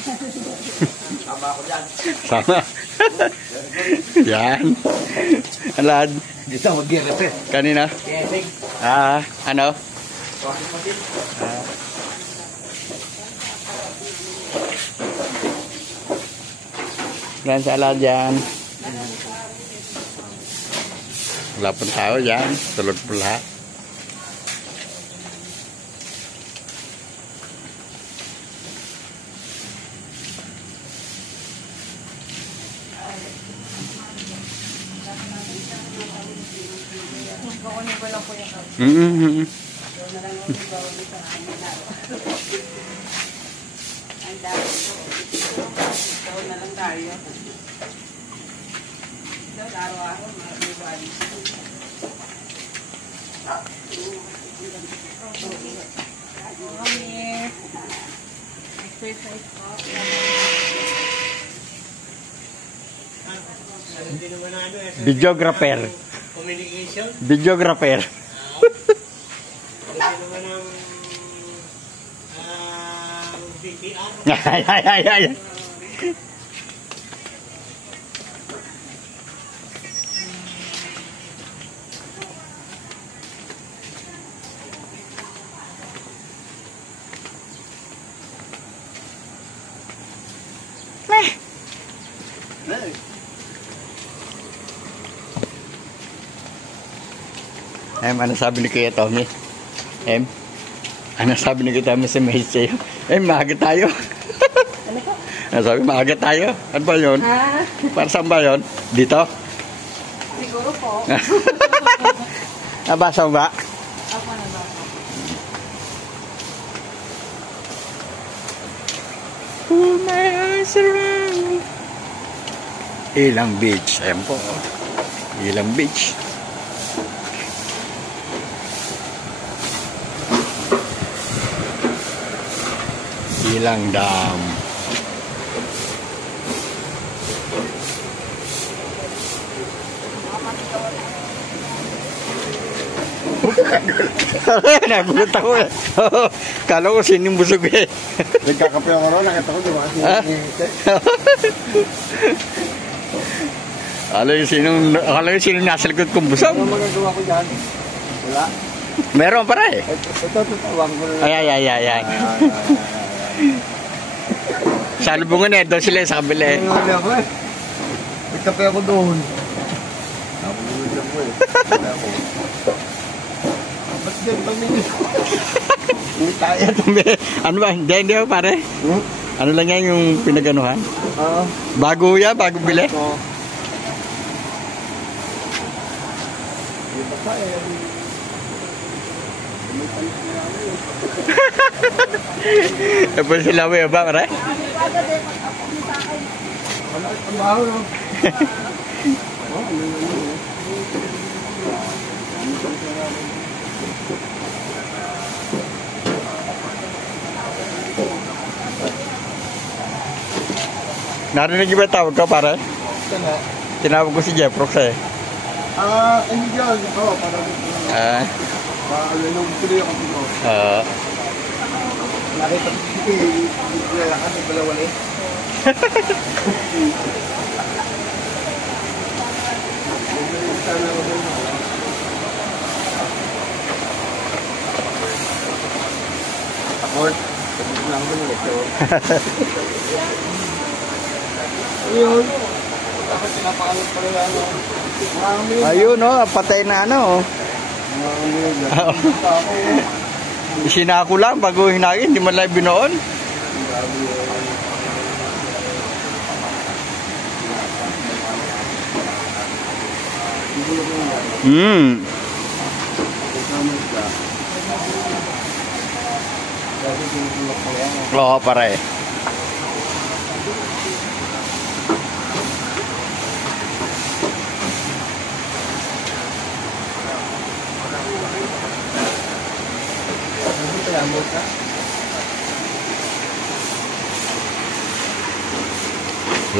Sama ako dyan. Sama. Yan. Alad. Dito mag-repair. Kanina? Kesing. Ano? Washing machine. Yan sa alad yan. Wala pang tao dyan. Tulog po lahat. Kukunin ko lang po yung house. Ang dami po. Ito na lang tayo. Ito, araw-araw, mga exercise po. Videographer. Communication. Videographer. Kasi naman ang VPR. Ay. Ano sabi ni Kuya Tommy? Ano sabi ni Kuya Tommy sa message sa'yo? Maaga tayo. Ano po? Ano sabi, maaga tayo? Ano ba yun? Para saan ba yun? Dito? Siguro po. Nabasa mo ba? Ako na ba? Pull my eyes around. Ilang Beach. Ayan po. Ilang Beach. Ilang Dam. Nagulat ako eh. Kala ko sinong busog eh. Nagkakape ako ron, nakita ko diba? Akala yung sinong nasa likod kong busog. Ano magagawa ko dyan? Wala. Meron para eh. Ito, tutawang ko na. Ay. Sa lubungan eh, doon sila sa kabila eh. Wala ako eh. May kape ako doon. Nakapulunod ako eh. Wala ako. Ba't dyan pamili? Hindi kaya. Ano ba? Hindi ako pare. Ano lang yan yung pinaganuhan? Oo. Bago yan, bago bili. Oo. Dito pa eh. Tapos sila mo ba pare? Wala ang baho no? Narinig ba tawag ka pare? Tinawag ko si Jeffrox eh. Hindi dyan. Oo, parang yung tuloy ako dito. Nakita ko dito yung lalakad, yung balawal eh. Takot. Takot lang ko nung ito. Ayun. Bakit pinapakalot pa rin ano? Ayun no, patay na ano. Isinako lang bago hinagin, hindi man lang binoon. Oo, pare.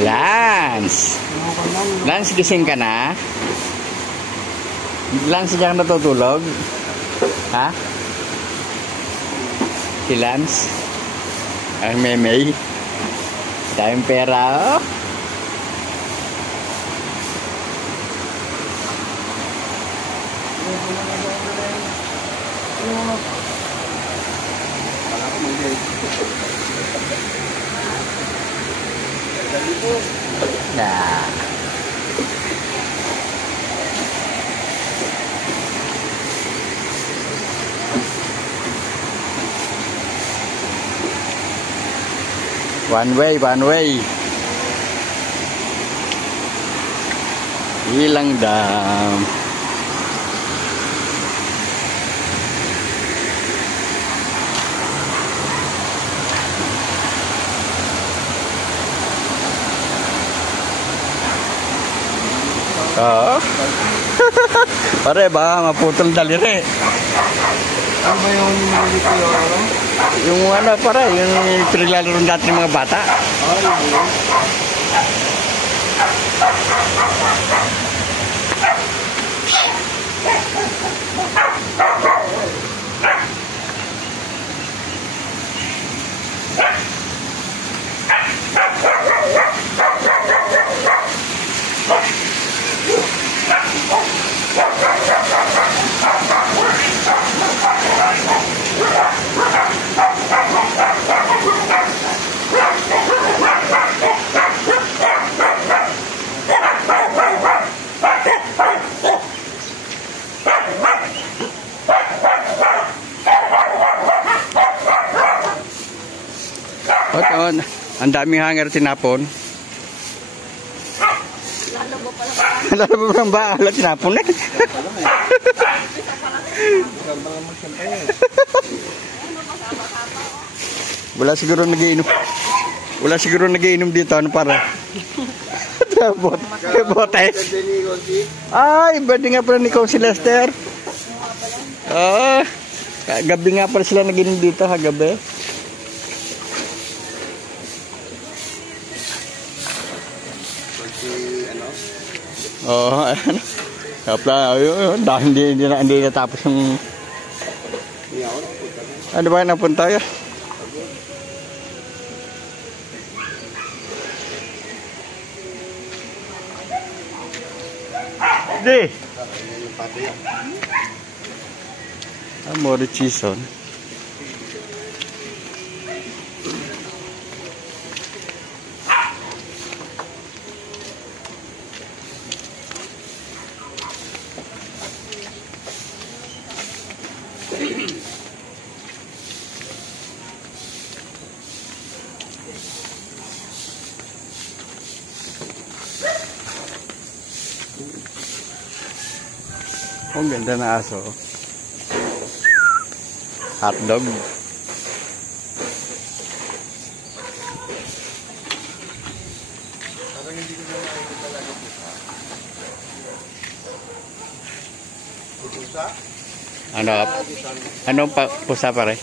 Lance, gising ka na? Lance, diyan natutulog? Ha? Si Lance? Ang memey? Daming pera, oh. Nah. One way, one way. Hilang dam. Oh. Pare, baka maputol daliri. Ano ba yung dito yung ano? Yung ano pare, yung pinaglalaro natin ng mga bata. Yun. At ang daming hanger tinapon. Lalo ba ng bakal tinapon eh? Wala siguro nagiinom. Wala siguro nagiinom dito ano para. Botes. Ay, birthday nga pala ni Coach Lester. Gabi nga pala sila nagiinom dito kagabi. Oo, ano. Kapla, ayun, dahil hindi natapos yung... Ano ba napunta yun? Hindi! Amore Chison. Oh, ganda na aso. Hotdog. Ano pa pusa pare?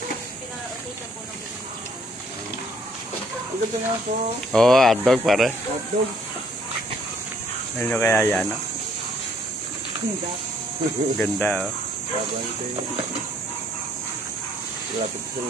Ganda nga ako. Oh, hotdog pare. Hotdog. Ano kaya yan, no? Ganda, oh. Labante. Lapit sa